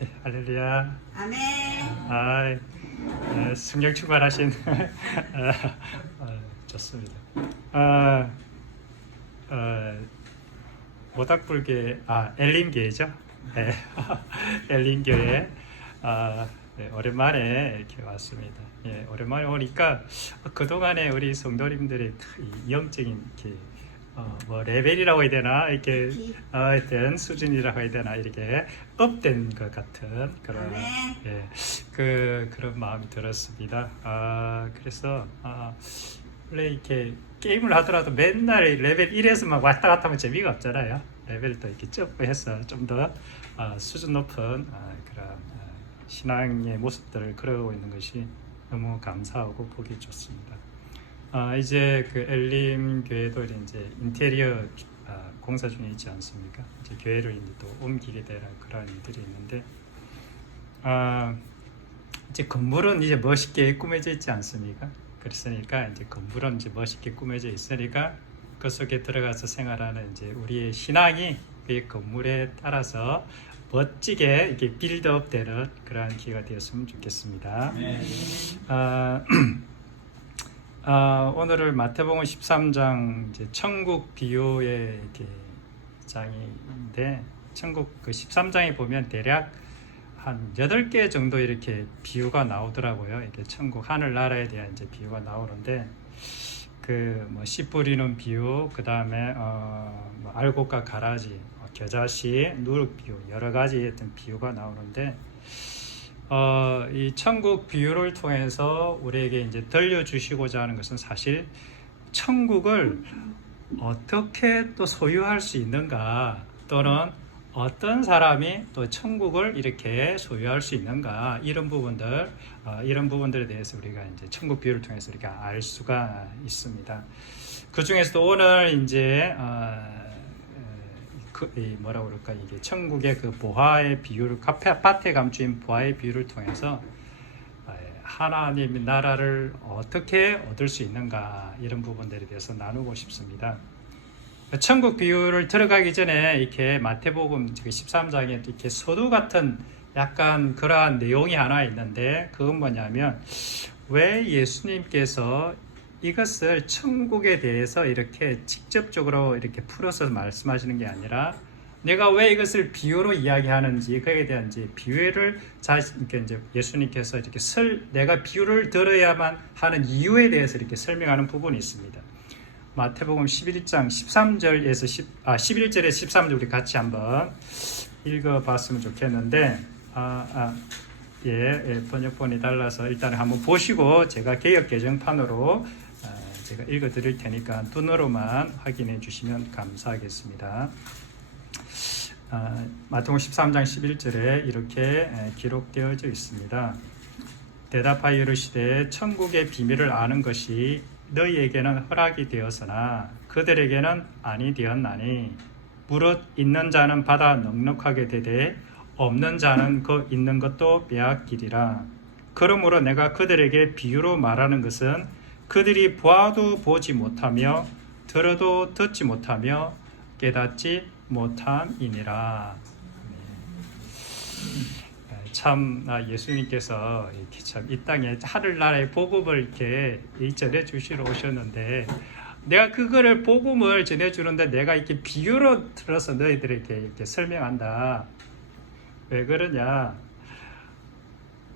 네, 할렐루야. 아멘. 성령 충만하신 좋습니다. 모닥불교회 엘림교회죠. 네, 엘림교회 네, 오랜만에 이렇게 왔습니다. 예, 오랜만에 오니까 그동안에 우리 성도님들의 이 영적인 이렇게 뭐 레벨이라고 해야 되나 이렇게 어떤 수준이라고 해야 되나 이렇게 업된 것 같은 그런 그런 마음이 들었습니다. 그래서 원래 이렇게 게임을 하더라도 맨날 레벨 1에서만 왔다 갔다 하면 재미가 없잖아요. 레벨도 이렇게 점프해서 좀 더 수준 높은 그런 신앙의 모습들을 걸어가고 있는 것이 너무 감사하고 보기 좋습니다. 이제 그 엘림 교회도 이제 인테리어 공사 중에 있지 않습니까? 이제 교회를 이제 또 옮기게 되는 그런 일들이 있는데, 이제 건물은 이제 멋있게 꾸며져 있지 않습니까? 그랬으니까 이제 건물은 이제 멋있게 꾸며져 있으니까 그 속에 들어가서 생활하는 이제 우리의 신앙이 그 건물에 따라서 멋지게 이렇게 빌드업되는 그러한 기회가 되었으면 좋겠습니다. 오늘을 마태복음 13장 이제 천국 비유의 이렇게 장인데, 천국 그 13장에 보면 대략 한 8개 정도 이렇게 비유가 나오더라고요. 이게 천국 하늘나라에 대한 이제 비유가 나오는데, 그 뭐 씨 뿌리는 비유, 그 다음에 뭐 알곡과 가라지, 겨자씨, 누룩 비유, 여러 가지 어떤 비유가 나오는데, 이 천국 비유를 통해서 우리에게 이제 들려주시고자 하는 것은 사실 천국을 어떻게 또 소유할 수 있는가, 또는 어떤 사람이 또 천국을 이렇게 소유할 수 있는가, 이런 부분들에 대해서 우리가 이제 천국 비유를 통해서 우리가 알 수가 있습니다. 그 중에서도 오늘 이제 뭐라 그럴까, 이게 천국의 그 보화의 비유를, 밭에 감추인 보화의 비유를 통해서 하나님의 나라를 어떻게 얻을 수 있는가, 이런 부분들에 대해서 나누고 싶습니다. 천국 비유를 들어가기 전에 이렇게 마태복음 13장에 이렇게 서두 같은 약간 그러한 내용이 하나 있는데, 그건 뭐냐면, 왜 예수님께서 이것을 천국에 대해서 이렇게 직접적으로 이렇게 풀어서 말씀하시는 게 아니라, 내가 왜 이것을 비유로 이야기하는지, 그에 대한 이제 비유를 이제 예수님께서 이렇게 내가 비유를 들어야만 하는 이유에 대해서 이렇게 설명하는 부분이 있습니다. 마태복음 11장 13절에서 11절에 13절 우리 같이 한번 읽어봤으면 좋겠는데, 번역본이 달라서 일단 한번 보시고 제가 개역 개정판으로 제가 읽어드릴 테니까 눈으로만 확인해 주시면 감사하겠습니다. 마태복음 13장 11절에 이렇게 기록되어져 있습니다. 대답하여 이르시되 천국의 비밀을 아는 것이 너희에게는 허락이 되었으나 그들에게는 아니 되었나니, 무릇 있는 자는 받아 넉넉하게 되되 없는 자는 그 있는 것도 빼앗기리라. 그러므로 내가 그들에게 비유로 말하는 것은 그들이 보아도 보지 못하며 들어도 듣지 못하며 깨닫지 못함이니라. 참 예수님께서 이렇게 참 이 땅에 하늘나라의 복음을 이렇게 전해 주시러 오셨는데, 내가 그거를 복음을 전해 주는데 내가 이렇게 비유로 들어서 너희들에게 이렇게 설명한다. 왜 그러냐?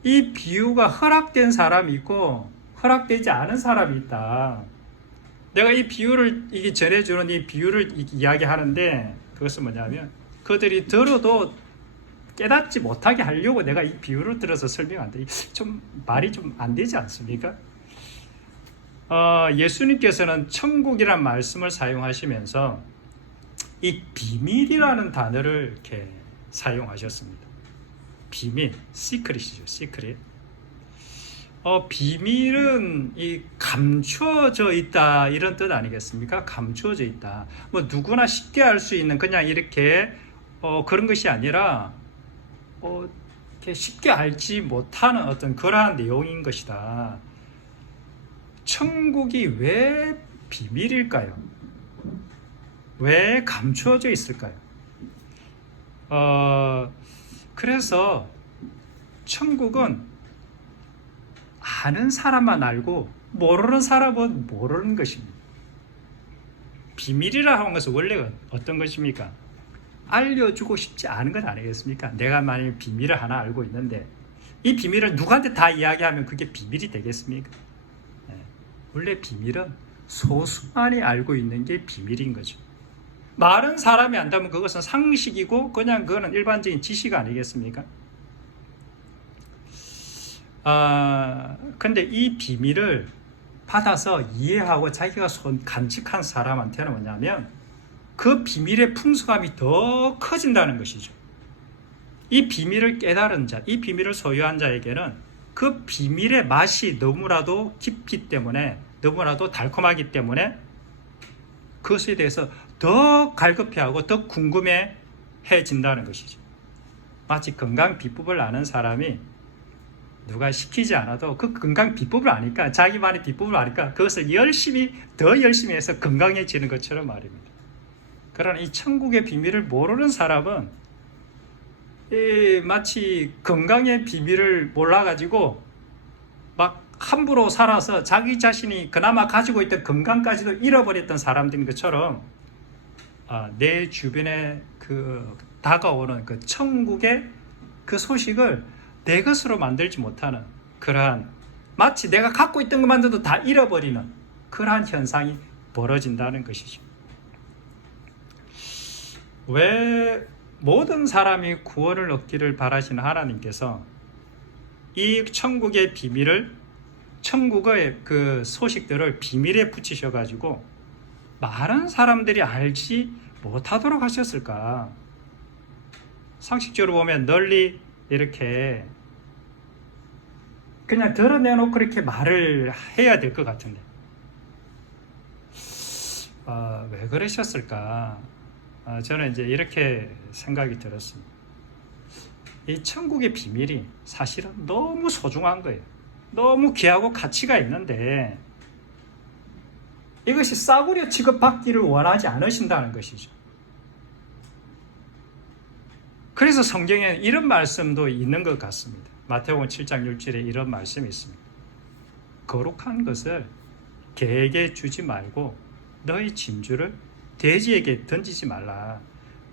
이 비유가 허락된 사람이 있고 허락되지 않은 사람이 있다. 내가 이 비유를 이게 전해주는 이 비유를 이야기하는데, 그것은 뭐냐면 그들이 들어도 깨닫지 못하게 하려고 내가 이 비유를 들어서 설명한다. 좀 말이 좀 안 되지 않습니까? 예수님께서는 천국이란 말씀을 사용하시면서 이 비밀이라는 단어를 이렇게 사용하셨습니다. 비밀, 시크릿이죠, 시크릿. 비밀은 이 감추어져 있다, 이런 뜻 아니겠습니까? 감추어져 있다. 뭐 누구나 쉽게 알 수 있는 그냥 이렇게 그런 것이 아니라 이렇게 쉽게 알지 못하는 어떤 그러한 내용인 것이다. 천국이 왜 비밀일까요? 왜 감추어져 있을까요? 그래서 천국은 아는 사람만 알고 모르는 사람은 모르는 것입니다. 비밀이라 하는 것은 원래 어떤 것입니까? 알려주고 싶지 않은 것 아니겠습니까? 내가 만약에 비밀을 하나 알고 있는데 이 비밀을 누구한테 다 이야기하면 그게 비밀이 되겠습니까? 원래 비밀은 소수만이 알고 있는 게 비밀인 거죠. 많은 사람이 안다면 그것은 상식이고 그냥 그거는 일반적인 지식 아니겠습니까? 근데 이 비밀을 받아서 이해하고 자기가 간직한 사람한테는 뭐냐면 그 비밀의 풍성함이 더 커진다는 것이죠. 이 비밀을 깨달은 자, 이 비밀을 소유한 자에게는 그 비밀의 맛이 너무나도 깊기 때문에, 너무나도 달콤하기 때문에 그것에 대해서 더 갈급해하고 더 궁금해진다는 것이죠. 마치 건강 비법을 아는 사람이 누가 시키지 않아도 그 건강 비법을 아니까, 자기만의 비법을 아니까 그것을 더 열심히 해서 건강해지는 것처럼 말입니다. 그러나 이 천국의 비밀을 모르는 사람은 마치 건강의 비밀을 몰라가지고 막 함부로 살아서 자기 자신이 그나마 가지고 있던 건강까지도 잃어버렸던 사람들인 것처럼 내 주변에 그 다가오는 그 천국의 그 소식을 내 것으로 만들지 못하는 그러한, 마치 내가 갖고 있던 것만도 다 잃어버리는 그러한 현상이 벌어진다는 것이죠. 왜 모든 사람이 구원을 얻기를 바라시는 하나님께서 이 천국의 비밀을, 천국의 그 소식들을 비밀에 붙이셔가지고 많은 사람들이 알지 못하도록 하셨을까? 상식적으로 보면 널리 이렇게 그냥 드러내놓고 이렇게 말을 해야 될 것 같은데 왜 그러셨을까? 저는 이제 이렇게 생각이 들었습니다. 이 천국의 비밀이 사실은 너무 소중한 거예요. 너무 귀하고 가치가 있는데 이것이 싸구려 취급받기를 원하지 않으신다는 것이죠. 그래서 성경에 이런 말씀도 있는 것 같습니다. 마태복음 7장 6절에 이런 말씀이 있습니다. 거룩한 것을 개에게 주지 말고 너희 진주를 돼지에게 던지지 말라.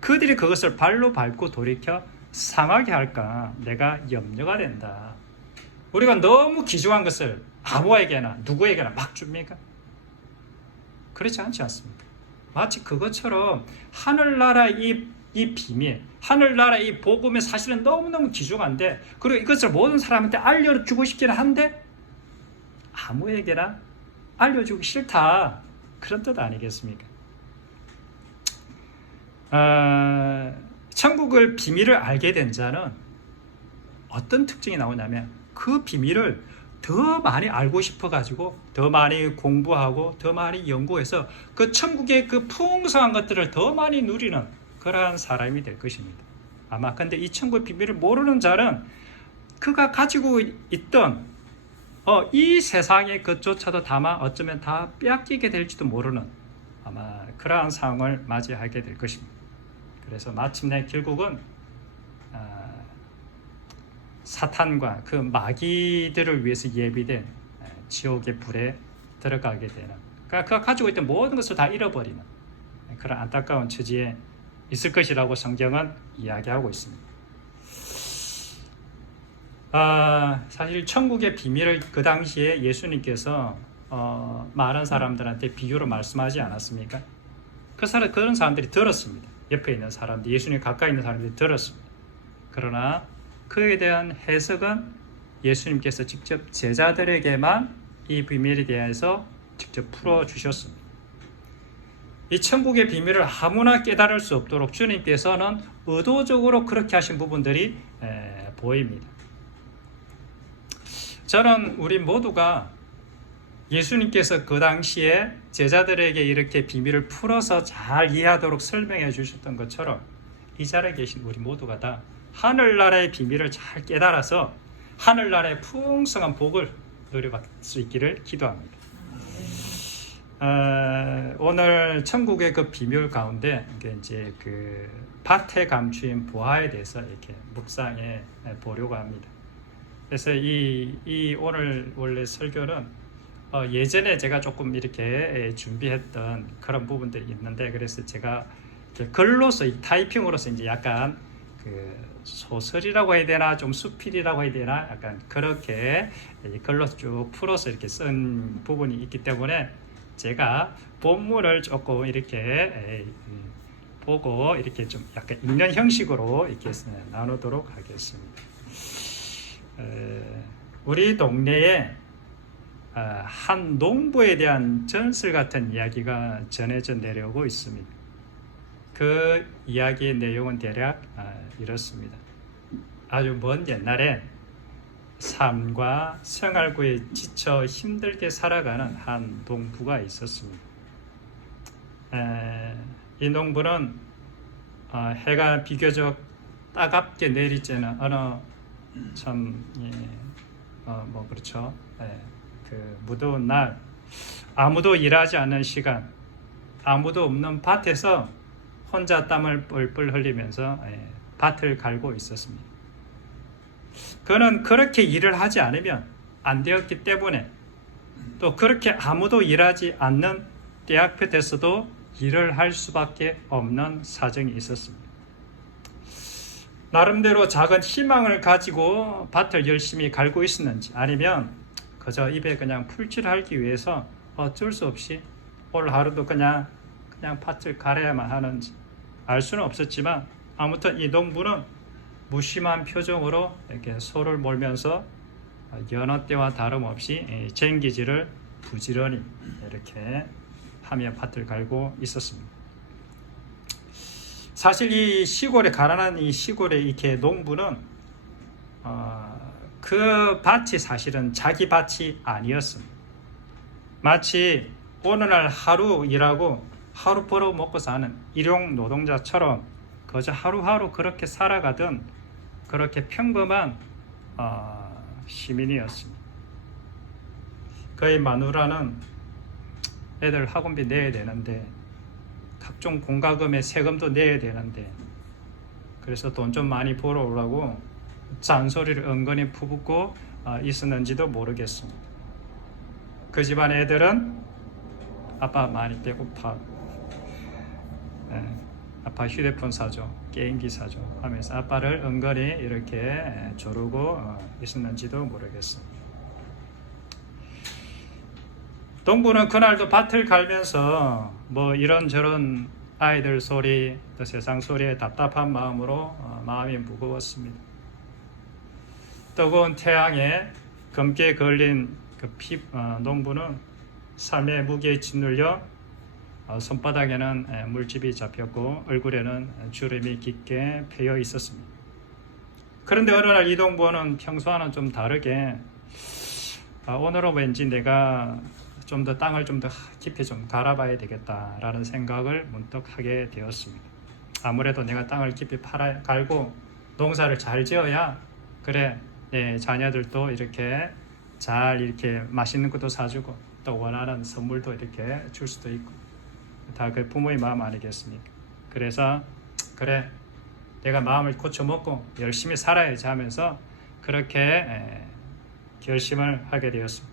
그들이 그것을 발로 밟고 돌이켜 상하게 할까 내가 염려가 된다. 우리가 너무 귀중한 것을 아무에게나 누구에게나 막 줍니까? 그렇지 않지 않습니까? 마치 그것처럼 하늘나라 이 비밀, 하늘나라 이 복음의 사실은 너무너무 귀중한데, 그리고 이것을 모든 사람한테 알려주고 싶기는 한데 아무에게나 알려주기 싫다, 그런 뜻 아니겠습니까? 천국을 비밀을 알게 된 자는 어떤 특징이 나오냐면 그 비밀을 더 많이 알고 싶어가지고 더 많이 공부하고 더 많이 연구해서 그 천국의 그 풍성한 것들을 더 많이 누리는 그러한 사람이 될 것입니다. 아마 근데 이 천국의 비밀을 모르는 자는 그가 가지고 있던 이 세상의 것조차도 다마 어쩌면 다 빼앗기게 될지도 모르는 아마 그러한 상황을 맞이하게 될 것입니다. 그래서 마침내 결국은 사탄과 그 마귀들을 위해서 예비된 지옥의 불에 들어가게 되는, 그러니까 그가 가지고 있던 모든 것을 다 잃어버리는 그런 안타까운 처지에 있을 것이라고 성경은 이야기하고 있습니다. 사실 천국의 비밀을 그 당시에 예수님께서 많은 사람들한테 비유로 말씀하지 않았습니까? 그런 사람들이 들었습니다. 옆에 있는 사람들, 예수님 가까이 있는 사람들이 들었습니다. 그러나 그에 대한 해석은 예수님께서 직접 제자들에게만 이 비밀에 대해서 직접 풀어주셨습니다. 이 천국의 비밀을 아무나 깨달을 수 없도록 주님께서는 의도적으로 그렇게 하신 부분들이 보입니다. 저는 우리 모두가 예수님께서 그 당시에 제자들에게 이렇게 비밀을 풀어서 잘 이해하도록 설명해 주셨던 것처럼 이 자리에 계신 우리 모두가 다 하늘나라의 비밀을 잘 깨달아서 하늘나라의 풍성한 복을 누려받을 수 있기를 기도합니다. 오늘 천국의 그 비밀 가운데 이제 그 밭의 감추인 부하에 대해서 이렇게 묵상해 보려고 합니다. 그래서 이 오늘 원래 설교는 예전에 제가 조금 이렇게 준비했던 그런 부분들이 있는데, 그래서 제가 글로서 타이핑으로서 이제 약간 그 소설이라고 해야 되나 좀 수필이라고 해야 되나 약간 그렇게 글로 쭉 풀어서 이렇게 쓴 부분이 있기 때문에 제가 본문을 조금 이렇게 보고 이렇게 좀 약간 읽는 형식으로 이렇게 나누도록 하겠습니다. 우리 동네에 한 농부에 대한 전설 같은 이야기가 전해져 내려오고 있습니다. 그 이야기의 내용은 대략 이렇습니다. 아주 먼 옛날에 삶과 생활고에 지쳐 힘들게 살아가는 한 농부가 있었습니다. 이 농부는 해가 비교적 따갑게 내리쬐는 어느 그렇죠. 그 무더운 날, 아무도 일하지 않는 시간, 아무도 없는 밭에서 혼자 땀을 뻘뻘 흘리면서 밭을 갈고 있었습니다. 그는 그렇게 일을 하지 않으면 안 되었기 때문에, 또 그렇게 아무도 일하지 않는 때 앞에서도 일을 할 수밖에 없는 사정이 있었습니다. 나름대로 작은 희망을 가지고 밭을 열심히 갈고 있었는지, 아니면 그저 입에 그냥 풀칠하기 위해서 어쩔 수 없이 오늘 하루도 그냥 밭을 갈아야만 하는지 알 수는 없었지만, 아무튼 이 농부는 무심한 표정으로 이렇게 소를 몰면서 여느 때와 다름없이 쟁기질을 부지런히 이렇게 하며 밭을 갈고 있었습니다. 사실 이 시골에, 가난한 이 시골의 이렇게 농부는 그 밭이 사실은 자기 밭이 아니었습니다. 마치 어느 날 하루 일하고 하루 벌어 먹고 사는 일용 노동자처럼 그저 하루하루 그렇게 살아가던 그렇게 평범한 시민이었습니다. 그의 마누라는 애들 학원비 내야 되는데, 각종 공과금에 세금도 내야 되는데, 그래서 돈 좀 많이 벌어오라고 잔소리를 은근히 퍼붓고 있었는지도 모르겠습니다. 그 집안 애들은 아빠 많이 배고파, 아빠 휴대폰 사줘, 게임기 사줘 하면서 아빠를 은근히 이렇게 조르고 있었는지도 모르겠습니다. 농부는 그날도 밭을 갈면서 이런저런 아이들 소리, 또 세상 소리에 답답한 마음으로 마음이 무거웠습니다. 뜨거운 태양에 검게 걸린 농부는 삶의 무게에 짓눌려 손바닥에는 물집이 잡혔고 얼굴에는 주름이 깊게 패여 있었습니다. 그런데 어느 날 이 농부는 평소와는 좀 다르게 오늘은 왠지 내가 좀 더 땅을 좀 더 깊이 좀 갈아봐야 되겠다라는 생각을 문득 하게 되었습니다. 아무래도 내가 땅을 깊이 갈고 농사를 잘 지어야 그래 내 자녀들도 이렇게 잘 이렇게 맛있는 것도 사주고 또 원하는 선물도 이렇게 줄 수도 있고, 다 그 부모의 마음 아니겠습니까? 그래서 그래 내가 마음을 고쳐먹고 열심히 살아야지 하면서 그렇게 결심을 하게 되었습니다.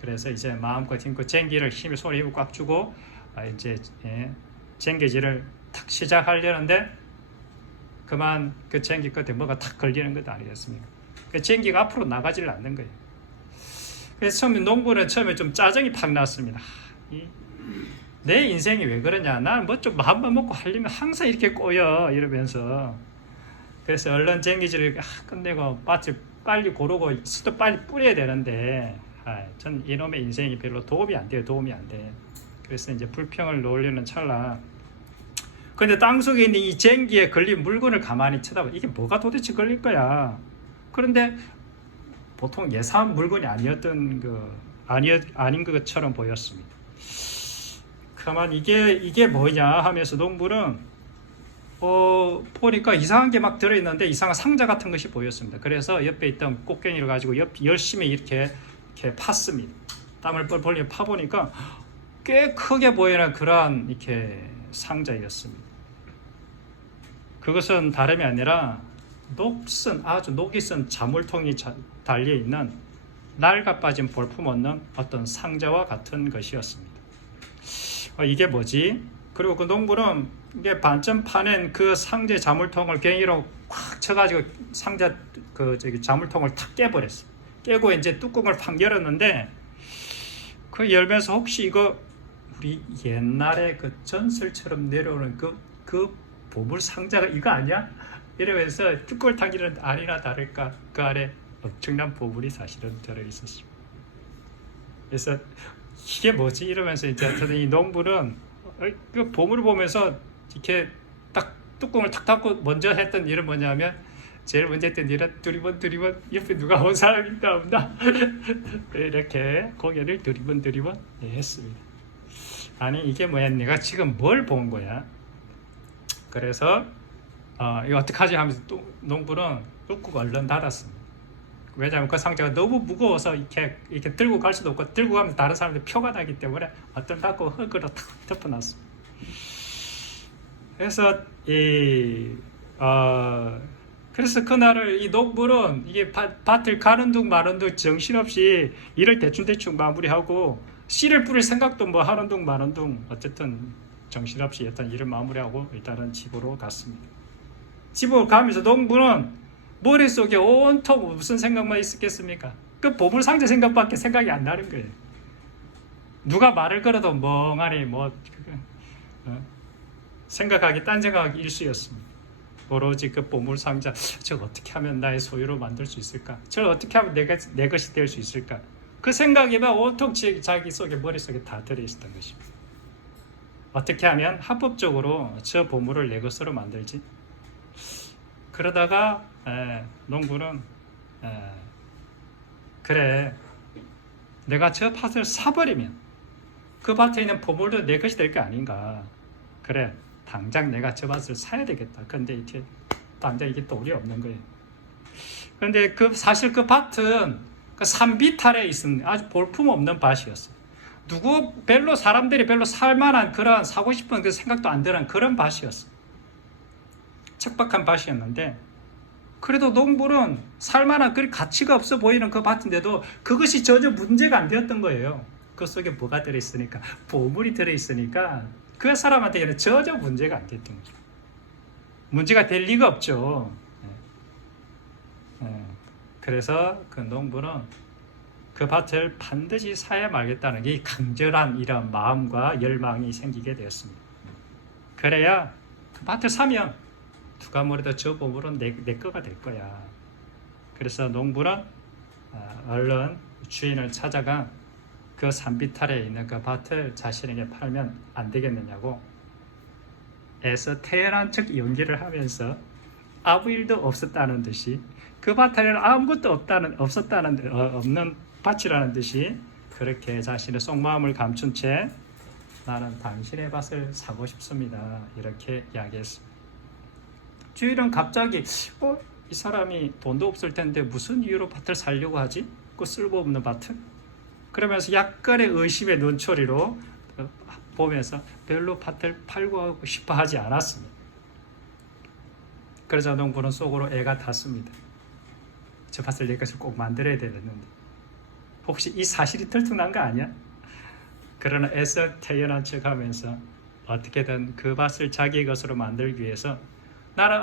그래서 이제 마음껏 힘껏 쟁기를 힘이 손에 힘을 꽉 주고 이제 쟁기질을 탁 시작하려는데, 그만 그 쟁기 끝에 뭐가 탁 걸리는 것 아니겠습니까? 그 쟁기가 앞으로 나가지를 않는 거예요. 그래서 농부는 처음에 좀 짜증이 팍 났습니다. 내 인생이 왜 그러냐, 나는 뭐 좀 마음만 먹고 하려면 항상 이렇게 꼬여 이러면서. 그래서 얼른 쟁기질을 끝내고 밭을 빨리 고르고 수도 빨리 뿌려야 되는데, 전 이놈의 인생이 별로 도움이 안 돼요. 그래서 이제 불평을 놓으려는 찰나, 근데 땅속에 있는 이 쟁기에 걸린 물건을 가만히 쳐다봐. 이게 뭐가 도대체 걸릴 거야. 그런데 보통 예사한 물건이 아니었던 아닌 것처럼 보였습니다. 그만 이게 뭐냐 하면서 농부는 보니까 이상한 게 막 들어있는데 이상한 상자 같은 것이 보였습니다. 그래서 옆에 있던 꽃갱이를 가지고 열심히 이렇게 팠습니다. 땀을 뻘뻘 파보니까 꽤 크게 보이는 그러한 이렇게 상자였습니다. 그것은 다름이 아니라 아주 녹이 쓴 자물통이 달려 있는 낡아 빠진 볼품없는 어떤 상자와 같은 것이었습니다. 이게 뭐지? 그리고 그 농부는 이게 반쯤 파낸 그 상자 자물통을 괭이로 꽉 쳐가지고 상자 자물통을 탁 깨버렸어. 깨고 이제 뚜껑을 팍 열었는데 그 열면서 혹시 이거 우리 옛날에 그 전설처럼 내려오는 그 보물 상자가 이거 아니야? 이러면서 뚜껑을 탁 열었는데 아니나 다를까 그 안에 엄청난 보물이 사실은 들어있었습니다. 그래서 이게 뭐지? 이러면서 이제 이 농부는 그 보물을 보면서 이렇게 딱 뚜껑을 탁 닫고 먼저 했던 일은 뭐냐면 제일 먼저 했던 일은 두리번 옆에 누가 온 사람이 있다 없나 이렇게 고개를 두리번 했습니다. 아니 이게 뭐야? 내가 지금 뭘 본 거야? 그래서 이거 어떡하지 하면서 또 농부는 꾹꾹 얼른 닫았습니다. 왜냐하면 그 상자가 너무 무거워서 이렇게 들고 갈 수도 없고 들고 가면 다른 사람들 표가 나기 때문에 어떤 닫고 흙으로 탁 덮어놨습니다. 그래서 그래서 그날을 이 농부는 이게 밭을 가는 둥 마는 둥 정신없이 일을 대충 마무리하고 씨를 뿌릴 생각도 뭐 하는 둥 마는 둥 어쨌든 정신없이 일단 일을 마무리하고 일단은 집으로 갔습니다. 집으로 가면서 농부는 머릿속에 온통 무슨 생각만 있었겠습니까? 그 보물 상자 생각밖에 생각이 안 나는 거예요. 누가 말을 걸어도 멍하니 생각하기 딴 생각하기 일쑤였습니다. 오로지 그 보물 상자 저걸 어떻게 하면 나의 소유로 만들 수 있을까? 저걸 어떻게 하면 내 것이 될 수 있을까? 그 생각에만 온통 자기 속에 머릿속에 다 들어있었던 것입니다. 어떻게 하면 합법적으로 저 보물을 내 것으로 만들지? 그러다가 농부는 그래 내가 저 밭을 사버리면 그 밭에 있는 보물도 내 것이 될 게 아닌가. 그래 당장 내가 저 밭을 사야 되겠다. 근데 이게 당장 이게 돈이 없는 거예요. 그런데 사실 그 밭은 그 산비탈에 있는 아주 볼품없는 밭이었어요. 사람들이 별로 살만한 그런 사고 싶은 그 생각도 안 드는 그런 밭이었어요. 척박한 밭이었는데 그래도 농부는 살만한 그 가치가 없어 보이는 그 밭인데도 그것이 전혀 문제가 안 되었던 거예요. 그 속에 뭐가 들어있으니까 보물이 들어있으니까 그 사람한테는 전혀 문제가 안 됐던 거죠. 문제가 될 리가 없죠. 그래서 그 농부는 그 밭을 반드시 사야 말겠다는 이 강렬한 이런 마음과 열망이 생기게 되었습니다. 그래야 그 밭을 사면 누가 뭐래도 저 보물은 내 거가 될 거야. 그래서 농부는 얼른 주인을 찾아가 그 산비탈에 있는 그 밭을 자신에게 팔면 안 되겠느냐고 애써 태연한 척 연기를 하면서 아무 일도 없었다는 듯이 그 밭에는 아무것도 없는 밭이라는 듯이 그렇게 자신의 속마음을 감춘 채 나는 당신의 밭을 사고 싶습니다. 이렇게 이야기했습니다. 주인은 갑자기 이 사람이 돈도 없을 텐데 무슨 이유로 밭을 사려고 하지? 그 쓸모없는 밭을? 그러면서 약간의 의심의 눈초리로 보면서 별로 밭을 팔고 싶어 하지 않았습니다. 그러자 농부는 속으로 애가 탔습니다. 저 밭을 내 것을 꼭 만들어야 되는데 혹시 이 사실이 들통난 거 아니야? 그러나 애써 태연한 척하면서 어떻게든 그 밭을 자기의 것으로 만들기 위해서 나는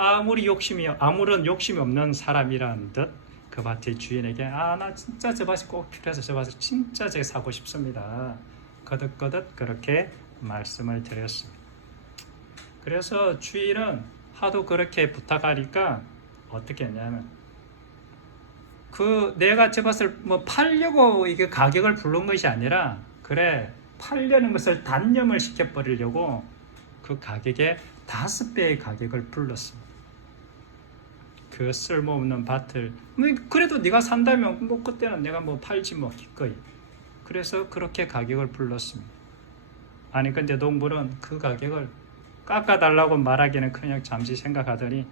아무런 욕심이 없는 사람이라는 듯 그 밭의 주인에게 나 진짜 저 밭이 꼭 필요해서 저 밭을 진짜 제가 사고 싶습니다. 거듭거듭 그렇게 말씀을 드렸습니다. 그래서 주인은 하도 그렇게 부탁하니까 어떻게 했냐면 내가 저 밭을 팔려고 이게 가격을 부른 것이 아니라 그래 팔려는 것을 단념을 시켜버리려고 그 가격의 5배의 가격을 불렀습니다. 그 쓸모없는 밭을 그래도 네가 산다면 그때는 내가 팔지 기꺼이. 그래서 그렇게 가격을 불렀습니다. 아니 근데 농부는 그 가격을 깎아달라고 말하기는 그냥 잠시 생각하더니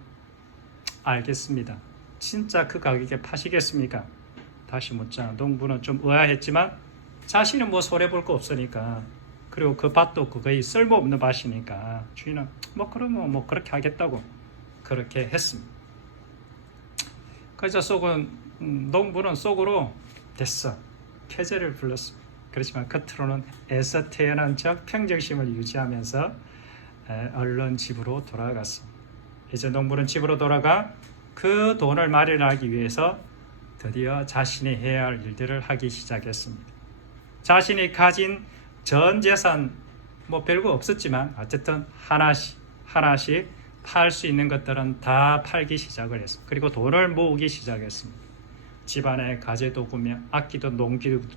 알겠습니다. 진짜 그 가격에 파시겠습니까? 다시 묻자 농부는 좀 의아했지만 자신은 손해볼 거 없으니까 그리고 그 밭도 거의 쓸모없는 밭이니까 주인은 그러면 그렇게 하겠다고 그렇게 했습니다. 그래서 농부는 속으로 됐어 쾌재를 불렀습니다. 그렇지만 겉으로는 애써 태어난 척 평정심을 유지하면서 얼른 집으로 돌아갔습니다. 이제 농부는 집으로 돌아가 그 돈을 마련하기 위해서 드디어 자신이 해야 할 일들을 하기 시작했습니다. 자신이 가진 전 재산 별거 없었지만 어쨌든 하나씩 팔 수 있는 것들은 다 팔기 시작을 했습니다. 그리고 돈을 모으기 시작했습니다. 집안의 가재도구며 악기도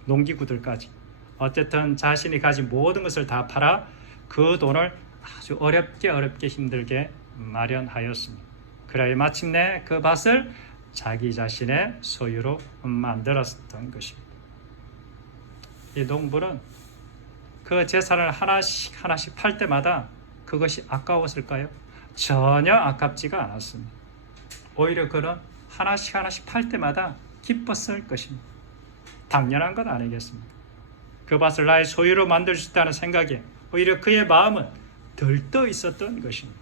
농기구들까지 어쨌든 자신이 가진 모든 것을 다 팔아 그 돈을 아주 어렵게 힘들게 마련하였습니다. 그래야 마침내 그 밭을 자기 자신의 소유로 만들었던 것입니다. 이 농부는 그 재산을 하나씩 팔 때마다 그것이 아까웠을까요? 전혀 아깝지가 않았습니다. 오히려 그는 하나씩 팔 때마다 기뻤을 것입니다. 당연한 것 아니겠습니까? 그 밭을 나의 소유로 만들 수 있다는 생각에 오히려 그의 마음은 들떠 있었던 것입니다.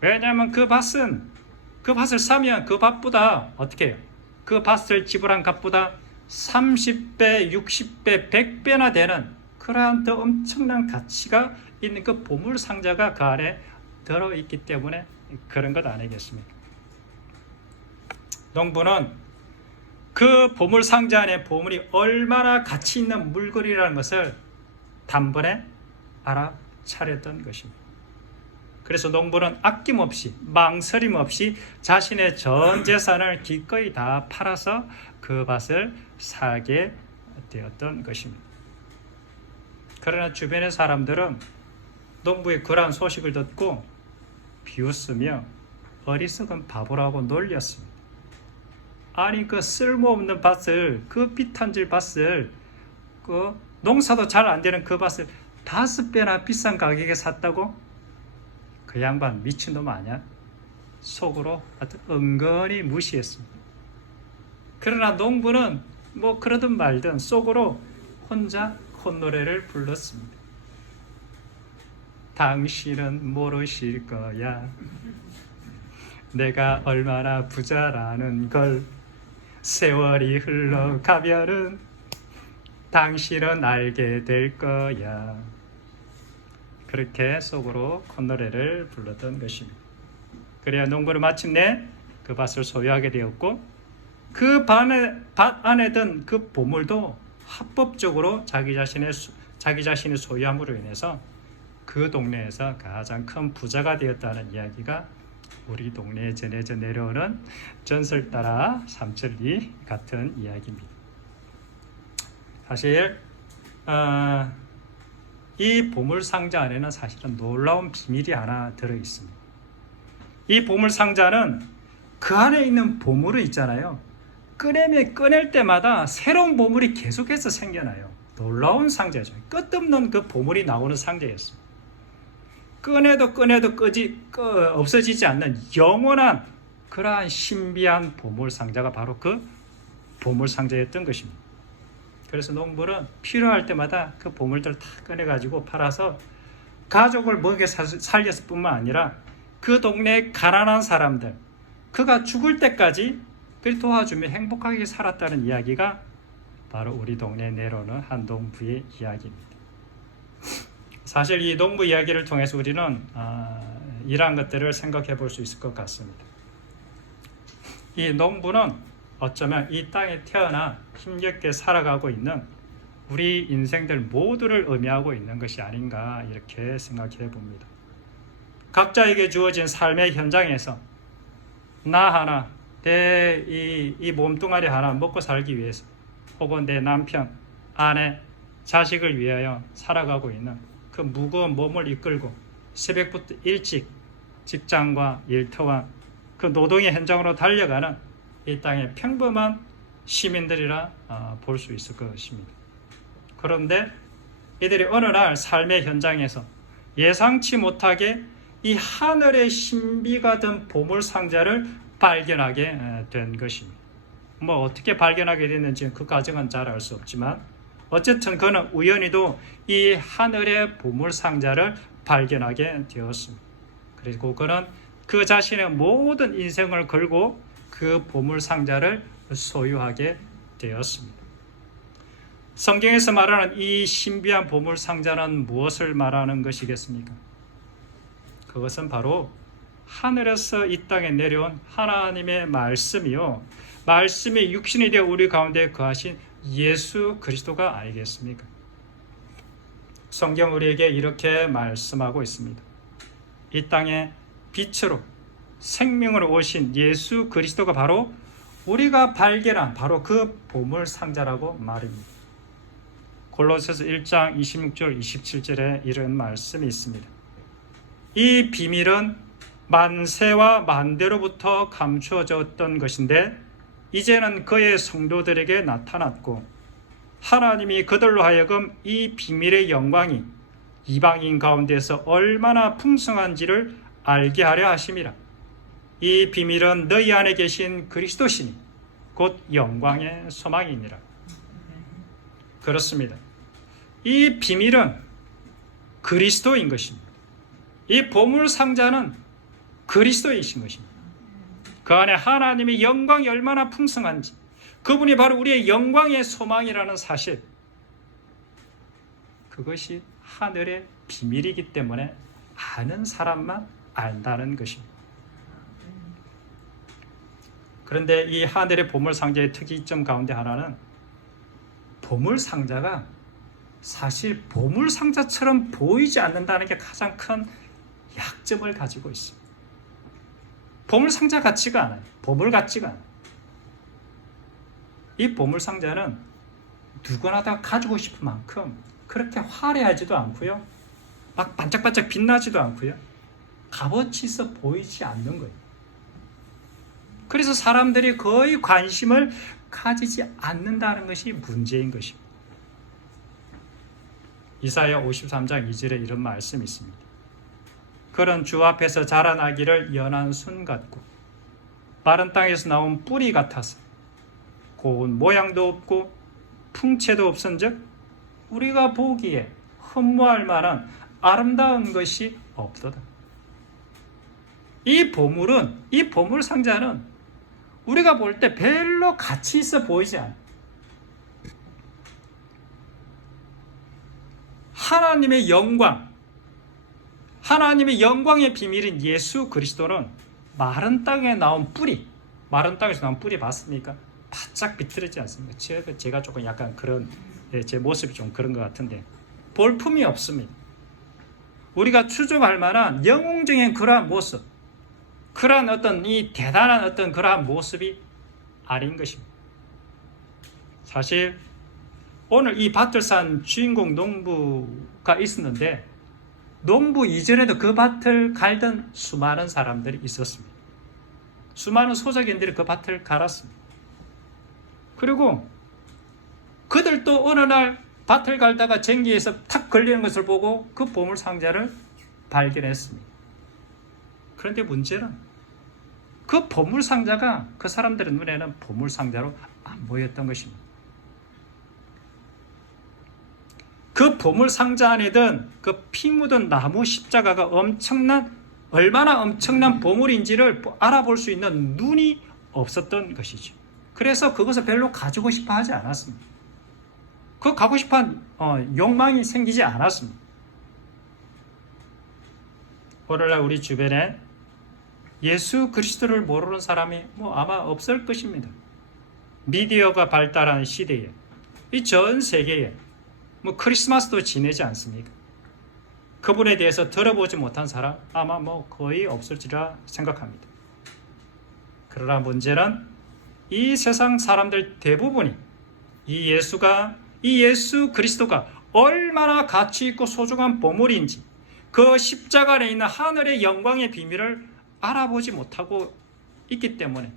왜냐하면 그 밭을 사면 그 밭보다 어떻게 해요? 그 밭을 지불한 값보다 30배, 60배, 100배나 되는 그러한 더 엄청난 가치가 있는 그 보물 상자가 그 안에 들어있기 때문에 그런 것 아니겠습니까? 농부는 그 보물 상자 안에 보물이 얼마나 가치 있는 물건이라는 것을 단번에 알아차렸던 것입니다. 그래서 농부는 아낌없이 망설임 없이 자신의 전 재산을 기꺼이 다 팔아서 그 밭을 사게 되었던 것입니다. 그러나 주변의 사람들은 농부의 그러한 소식을 듣고 비웃으며 어리석은 바보라고 놀렸습니다. 아니 그 쓸모없는 밭을, 그 피탄질 밭을, 그 농사도 잘 안 되는 그 밭을 5배나 비싼 가격에 샀다고? 그 양반 미친놈 아니야? 속으로 은근히 무시했습니다. 그러나 농부는 그러든 말든 속으로 혼자 콧노래를 불렀습니다. 당신은 모르실 거야. 내가 얼마나 부자라는 걸. 세월이 흘러가면은 당신은 알게 될 거야. 그렇게 속으로 콧노래를 불렀던 것입니다. 그래야 농부는 마침내 그 밭을 소유하게 되었고 그 밭 안에 든 그 보물도 합법적으로 자기 자신의 소유함으로 인해서 그 동네에서 가장 큰 부자가 되었다는 이야기가 우리 동네에 전해져 내려오는 전설 따라 삼천리 같은 이야기입니다. 사실 이 보물 상자 안에는 사실은 놀라운 비밀이 하나 들어 있습니다. 이 보물 상자는 그 안에 있는 보물이 있잖아요. 꺼낼 때마다 새로운 보물이 계속해서 생겨나요. 놀라운 상자죠. 끝없는 그 보물이 나오는 상자였습니다. 꺼내도 없어지지 않는 영원한 그러한 신비한 보물 상자가 바로 그 보물 상자였던 것입니다. 그래서 농부는 필요할 때마다 그 보물들을 다 꺼내가지고 팔아서 가족을 먹여 살렸을 뿐만 아니라 그 동네의 가난한 사람들, 그가 죽을 때까지 그를 도와주며 행복하게 살았다는 이야기가 바로 우리 동네에 내려오는 한 농부의 이야기입니다. 사실 이 농부 이야기를 통해서 우리는 이러한 것들을 생각해 볼 수 있을 것 같습니다. 이 농부는 어쩌면 이 땅에 태어나 힘겹게 살아가고 있는 우리 인생들 모두를 의미하고 있는 것이 아닌가 이렇게 생각해 봅니다. 각자에게 주어진 삶의 현장에서 나 하나, 이 몸뚱아리 하나 먹고 살기 위해서 혹은 내 남편, 아내, 자식을 위하여 살아가고 있는 그 무거운 몸을 이끌고 새벽부터 일찍 직장과 일터와 그 노동의 현장으로 달려가는 이 땅의 평범한 시민들이라 볼 수 있을 것입니다. 그런데 이들이 어느 날 삶의 현장에서 예상치 못하게 이 하늘의 신비가 든 보물 상자를 발견하게 된 것입니다. 어떻게 발견하게 됐는지 그 과정은 잘 알 수 없지만 어쨌든 그는 우연히도 이 하늘의 보물 상자를 발견하게 되었습니다. 그리고 그는 그 자신의 모든 인생을 걸고 그 보물 상자를 소유하게 되었습니다. 성경에서 말하는 이 신비한 보물 상자는 무엇을 말하는 것이겠습니까? 그것은 바로 하늘에서 이 땅에 내려온 하나님의 말씀이요, 말씀이 육신이 되어 우리 가운데 거하신 예수 그리스도가 아니겠습니까? 성경 우리에게 이렇게 말씀하고 있습니다. 이 땅에 빛으로 생명으로 오신 예수 그리스도가 바로 우리가 발견한 바로 그 보물 상자라고 말입니다. 골로새서 1장 26절 27절에 이런 말씀이 있습니다. 이 비밀은 만세와 만대로부터 감추어졌던 것인데 이제는 그의 성도들에게 나타났고 하나님이 그들로 하여금 이 비밀의 영광이 이방인 가운데서 얼마나 풍성한지를 알게 하려 하심이라. 이 비밀은 너희 안에 계신 그리스도시니 곧 영광의 소망이니라. 그렇습니다. 이 비밀은 그리스도인 것입니다. 이 보물 상자는 그리스도이신 것입니다. 그 안에 하나님의 영광이 얼마나 풍성한지, 그분이 바로 우리의 영광의 소망이라는 사실, 그것이 하늘의 비밀이기 때문에 아는 사람만 안다는 것입니다. 그런데 이 하늘의 보물 상자의 특이점 가운데 하나는 보물 상자가 사실 보물 상자처럼 보이지 않는다는 게 가장 큰 약점을 가지고 있습니다. 보물 상자 같지가 않아요. 보물 같지가 않아요. 이 보물 상자는 누구나 다 가지고 싶은 만큼 그렇게 화려하지도 않고요, 막 반짝반짝 빛나지도 않고요, 값어치 있어 보이지 않는 거예요. 그래서 사람들이 거의 관심을 가지지 않는다는 것이 문제인 것입니다. 이사야 53장 2절에 이런 말씀이 있습니다. 그런 주 앞에서 자라나기를 연한 순 같고 마른 땅에서 나온 뿌리 같아서 고운 모양도 없고 풍채도 없은즉 우리가 보기에 흠모할 만한 아름다운 것이 없도다. 이 보물 상자는 우리가 볼 때 별로 가치 있어 보이지 않아요. 하나님의 영광, 하나님의 영광의 비밀인 예수 그리스도는 마른 땅에 나온 뿌리, 마른 땅에서 나온 뿌리 봤습니까? 바짝 비틀어지지 않습니까? 제가 조금 약간 그런, 제 모습이 좀 그런 것 같은데 볼품이 없습니다. 우리가 추종할 만한 영웅적인 그러한 모습, 그러한 어떤 이 대단한 어떤 그러한 모습이 아닌 것입니다. 사실 오늘 이 밭을 산 주인공 농부가 있었는데 농부 이전에도 그 밭을 갈던 수많은 사람들이 있었습니다. 수많은 소작인들이 그 밭을 갈았습니다. 그리고 그들도 어느 날 밭을 갈다가 쟁기에서 탁 걸리는 것을 보고 그 보물 상자를 발견했습니다. 그런데 문제는 그 보물 상자가 그 사람들의 눈에는 보물 상자로 안 보였던 것입니다. 그 보물 상자 안에 든 그 피 묻은 나무 십자가가 얼마나 엄청난 보물인지를 알아볼 수 있는 눈이 없었던 것이죠. 그래서 그것을 별로 가지고 싶어 하지 않았습니다. 그 가고 싶은 욕망이 생기지 않았습니다. 오늘날 우리 주변에 예수 그리스도를 모르는 사람이 아마 없을 것입니다. 미디어가 발달한 시대에, 이 전 세계에 크리스마스도 지내지 않습니까? 그분에 대해서 들어보지 못한 사람 아마 거의 없을지라 생각합니다. 그러나 문제는 이 세상 사람들 대부분이 이 예수 그리스도가 얼마나 가치 있고 소중한 보물인지, 그 십자가 안에 있는 하늘의 영광의 비밀을 알아보지 못하고 있기 때문에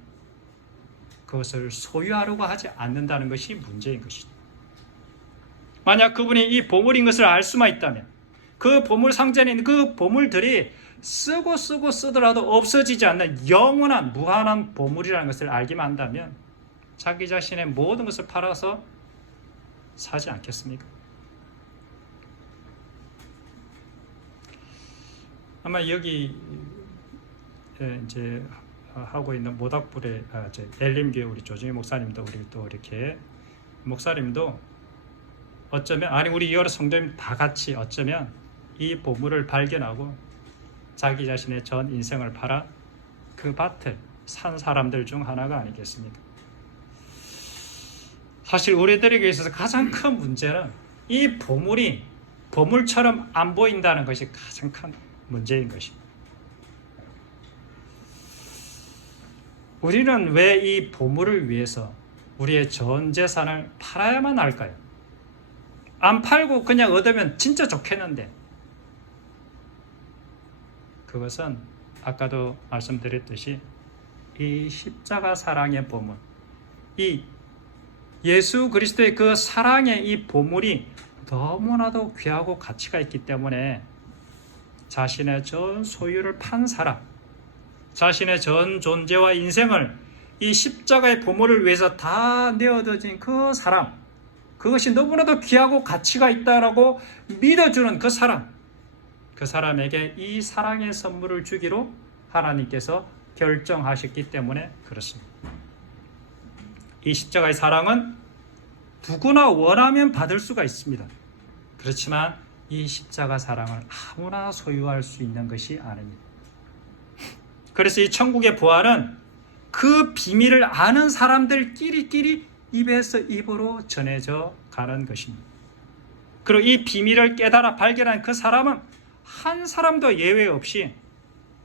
그것을 소유하려고 하지 않는다는 것이 문제인 것이죠. 만약 그분이 이 보물인 것을 알 수만 있다면, 그 보물 상자에 있는 그 보물들이 쓰고 쓰더라도 없어지지 않는 영원한 무한한 보물이라는 것을 알기만 한다면 자기 자신의 모든 것을 팔아서 사지 않겠습니까? 아마 여기 이제 하고 있는 모닥불의 엘림교회 우리 조정희 목사님도 우리 또 이렇게 목사님도 어쩌면 우리 여러 성도님 다 같이 어쩌면 이 보물을 발견하고 자기 자신의 전 인생을 팔아 그 밭을 산 사람들 중 하나가 아니겠습니까? 사실 우리들에게 있어서 가장 큰 문제는 이 보물이 보물처럼 안 보인다는 것이 가장 큰 문제인 것입니다. 우리는 왜 이 보물을 위해서 우리의 전 재산을 팔아야만 할까요? 안 팔고 그냥 얻으면 진짜 좋겠는데, 그것은 아까도 말씀드렸듯이 이 십자가 사랑의 보물, 이 예수 그리스도의 그 사랑의 이 보물이 너무나도 귀하고 가치가 있기 때문에 자신의 전 소유를 판 사람, 자신의 전 존재와 인생을 이 십자가의 보물을 위해서 다 내어드린 그 사람, 그것이 너무나도 귀하고 가치가 있다라고 믿어주는 그 사람, 그 사람에게 이 사랑의 선물을 주기로 하나님께서 결정하셨기 때문에 그렇습니다. 이 십자가의 사랑은 누구나 원하면 받을 수가 있습니다. 그렇지만 이 십자가 사랑을 아무나 소유할 수 있는 것이 아닙니다. 그래서 이 천국의 부활은 그 비밀을 아는 사람들끼리 입에서 입으로 전해져 가는 것입니다. 그리고 이 비밀을 깨달아 발견한 그 사람은 한 사람도 예외 없이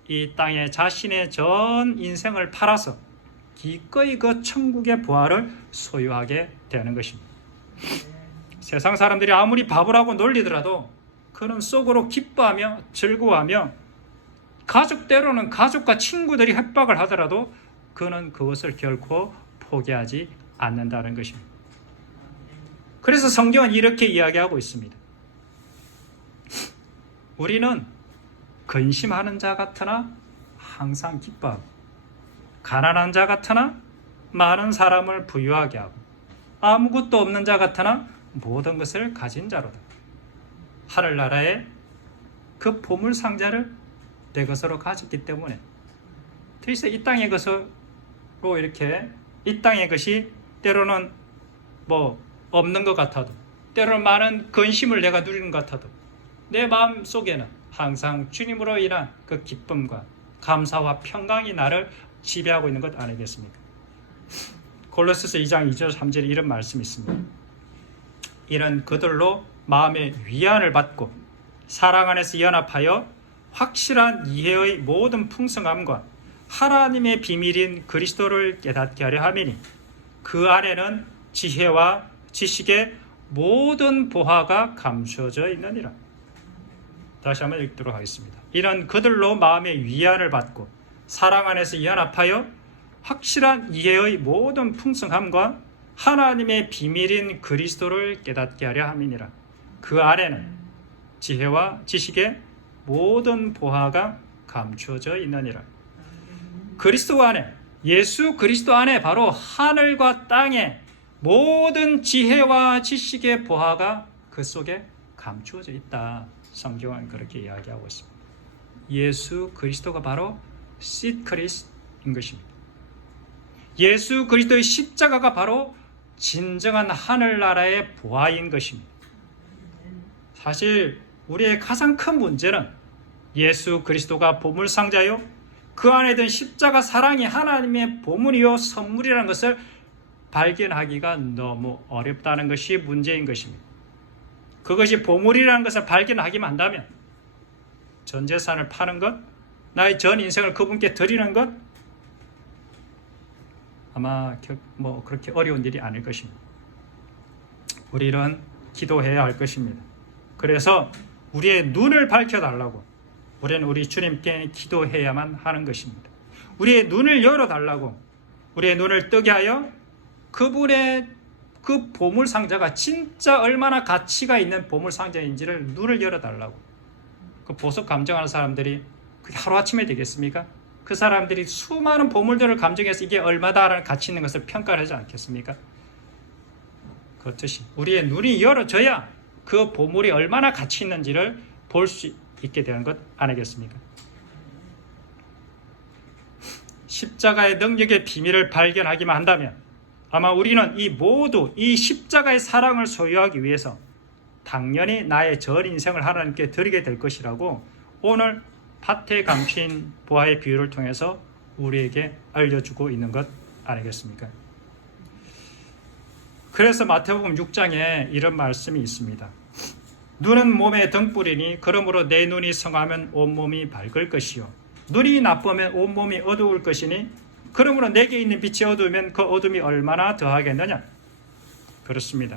이 땅에 자신의 전 인생을 팔아서 기꺼이 그 천국의 부활을 소유하게 되는 것입니다. 세상 사람들이 아무리 바보라고 놀리더라도 그는 속으로 기뻐하며 즐거워하며, 때로는 가족과 친구들이 협박을 하더라도 그는 그것을 결코 포기하지 않는다는 것입니다. 그래서 성경은 이렇게 이야기하고 있습니다. 우리는 근심하는 자 같으나 항상 기뻐하고, 가난한 자 같으나 많은 사람을 부유하게 하고, 아무것도 없는 자 같으나 모든 것을 가진 자로다. 하늘나라의 그 보물 상자를 내 것으로 가졌기 때문에, 그래서 이 땅의 것으로 이렇게 이 땅의 것이 때로는 없는 것 같아도, 때로는 많은 근심을 내가 누리는 것 같아도 내 마음 속에는 항상 주님으로 인한 그 기쁨과 감사와 평강이 나를 지배하고 있는 것 아니겠습니까? 골로새서 2장 2절 3절에 이런 말씀이 있습니다. 이런 그들로 마음의 위안을 받고 사랑 안에서 연합하여 확실한 이해의 모든 풍성함과 하나님의 비밀인 그리스도를 깨닫게 하려 함이니 그 안에는 지혜와 지식의 모든 보화가 감추어져 있느니라. 다시 한번 읽도록 하겠습니다. 이런 그들로 마음의 위안을 받고 사랑 안에서 연합하여 확실한 이해의 모든 풍성함과 하나님의 비밀인 그리스도를 깨닫게 하려 함이니라. 그 안에는 지혜와 지식의 모든 보화가 감추어져 있느니라. 그리스도 안에, 예수 그리스도 안에 바로 하늘과 땅의 모든 지혜와 지식의 보화가 그 속에 감추어져 있다. 성경은 그렇게 이야기하고 있습니다. 예수 그리스도가 바로 시크릿인 것입니다. 예수 그리스도의 십자가가 바로 진정한 하늘나라의 보화인 것입니다. 사실 우리의 가장 큰 문제는 예수 그리스도가 보물상자요, 그 안에 든 십자가 사랑이 하나님의 보물이요 선물이라는 것을 발견하기가 너무 어렵다는 것이 문제인 것입니다. 그것이 보물이라는 것을 발견하기만 한다면 전 재산을 파는 것, 나의 전 인생을 그분께 드리는 것, 아마 그렇게 어려운 일이 아닐 것입니다. 우리는 기도해야 할 것입니다. 그래서 우리의 눈을 밝혀달라고 우리는 우리 주님께 기도해야만 하는 것입니다. 우리의 눈을 열어달라고, 우리의 눈을 뜨게 하여 그분의 그 보물상자가 진짜 얼마나 가치가 있는 보물상자인지를 눈을 열어달라고. 그 보석 감정하는 사람들이 그게 하루아침에 되겠습니까? 그 사람들이 수많은 보물들을 감정해서 이게 얼마다라는 가치 있는 것을 평가를 하지 않겠습니까? 그 뜻이 우리의 눈이 열어져야 그 보물이 얼마나 가치 있는지를 볼 수 있게 되는 것 아니겠습니까? 십자가의 능력의 비밀을 발견하기만 한다면 아마 우리는 이 십자가의 사랑을 소유하기 위해서 당연히 나의 전 인생을 하나님께 드리게 될 것이라고 오늘 밭에 감춘 보화의 비유를 통해서 우리에게 알려주고 있는 것 아니겠습니까? 그래서 마태복음 6장에 이런 말씀이 있습니다. 눈은 몸의 등불이니 그러므로 내 눈이 성하면 온몸이 밝을 것이요 눈이 나쁘면 온몸이 어두울 것이니 그러므로 내게 있는 빛이 어두우면 그 어둠이 얼마나 더하겠느냐. 그렇습니다.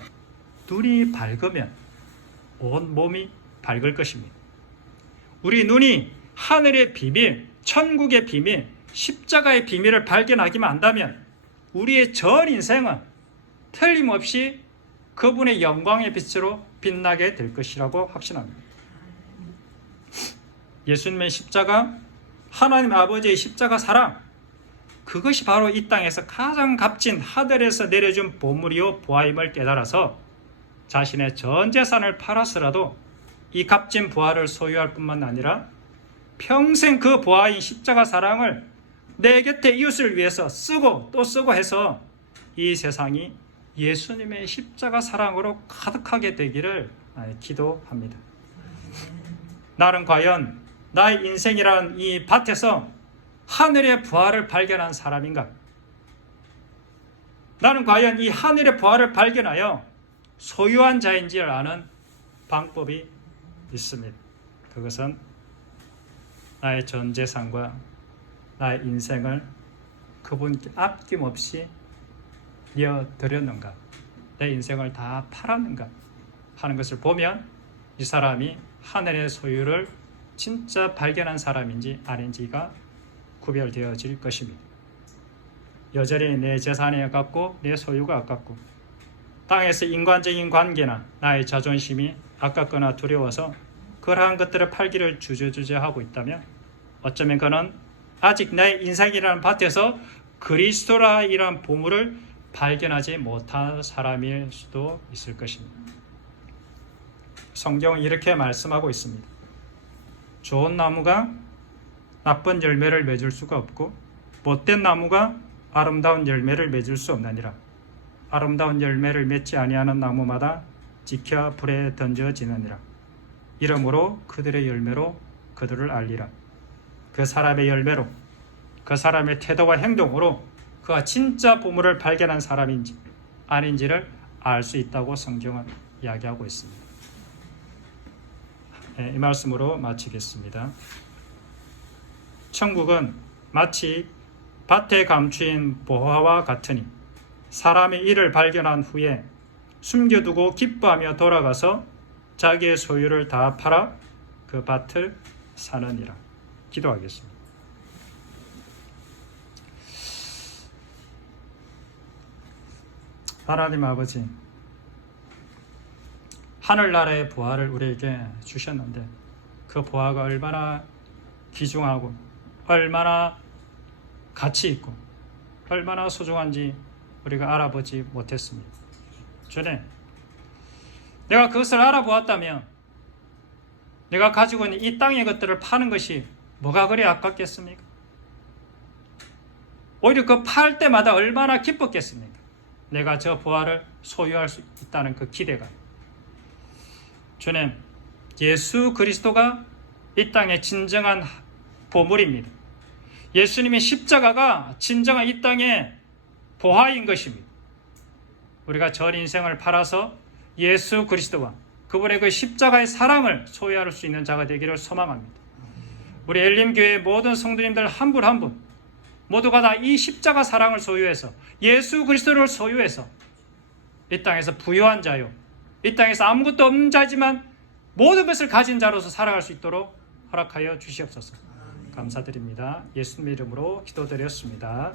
눈이 밝으면 온몸이 밝을 것입니다. 우리 눈이 하늘의 비밀, 천국의 비밀, 십자가의 비밀을 발견하기만 한다면 우리의 전 인생은 틀림없이 그분의 영광의 빛으로 빛나게 될 것이라고 확신합니다. 예수님의 십자가, 하나님 아버지의 십자가 사랑, 그것이 바로 이 땅에서 가장 값진 하늘에서 내려준 보물이요 보화임을 깨달아서 자신의 전 재산을 팔아서라도 이 값진 보화를 소유할 뿐만 아니라 평생 그 보화인 십자가 사랑을 내 곁에 이웃을 위해서 쓰고 또 쓰고 해서 이 세상이 예수님의 십자가 사랑으로 가득하게 되기를 기도합니다. 나는 과연 나의 인생이라는 이 밭에서 하늘의 부활을 발견한 사람인가? 나는 과연 이 하늘의 부활을 발견하여 소유한 자인지를 아는 방법이 있습니다. 그것은 나의 전 재산과 나의 인생을 그분께 아낌없이 이어드렸는가, 내 인생을 다 팔았는가 하는 것을 보면 이 사람이 하늘의 소유를 진짜 발견한 사람인지 아닌지가 구별되어질 것입니다. 여전히 내 재산이 아깝고 내 소유가 아깝고 땅에서 인간적인 관계나 나의 자존심이 아깝거나 두려워서 그러한 것들을 팔기를 주저하고 있다면 어쩌면 그는 아직 내 인생이라는 밭에서 그리스도라이란 보물을 발견하지 못한 사람일 수도 있을 것입니다. 성경은 이렇게 말씀하고 있습니다. 좋은 나무가 나쁜 열매를 맺을 수가 없고 못된 나무가 아름다운 열매를 맺을 수 없느니라. 아름다운 열매를 맺지 아니하는 나무마다 지켜 불에 던져지느니라. 이러므로 그들의 열매로 그들을 알리라. 그 사람의 열매로, 그 사람의 태도와 행동으로 그가 진짜 보물을 발견한 사람인지 아닌지를 알 수 있다고 성경은 이야기하고 있습니다. 이 말씀으로 마치겠습니다. 천국은 마치 밭에 감추인 보화와 같으니 사람이 이를 발견한 후에 숨겨두고 기뻐하며 돌아가서 자기의 소유를 다 팔아 그 밭을 사느니라. 기도하겠습니다. 하나님 아버지, 하늘나라의 보화를 우리에게 주셨는데 그 보화가 얼마나 귀중하고 얼마나 가치 있고 얼마나 소중한지 우리가 알아보지 못했습니다. 주님, 내가 그것을 알아보았다면 내가 가지고 있는 이 땅의 것들을 파는 것이 뭐가 그리 아깝겠습니까? 오히려 그 팔 때마다 얼마나 기뻤겠습니까? 내가 저 보화를 소유할 수 있다는 그 기대가. 주님, 예수 그리스도가 이 땅의 진정한 보물입니다. 예수님의 십자가가 진정한 이 땅의 보화인 것입니다. 우리가 전 인생을 팔아서 예수 그리스도와 그분의 그 십자가의 사랑을 소유할 수 있는 자가 되기를 소망합니다. 우리 엘림교회의 모든 성도님들 한 분 한 분 모두가 다 이 십자가 사랑을 소유해서 예수 그리스도를 소유해서 이 땅에서 부유한 자요, 이 땅에서 아무것도 없는 자지만 모든 것을 가진 자로서 살아갈 수 있도록 허락하여 주시옵소서. 감사드립니다. 예수님 이름으로 기도드렸습니다.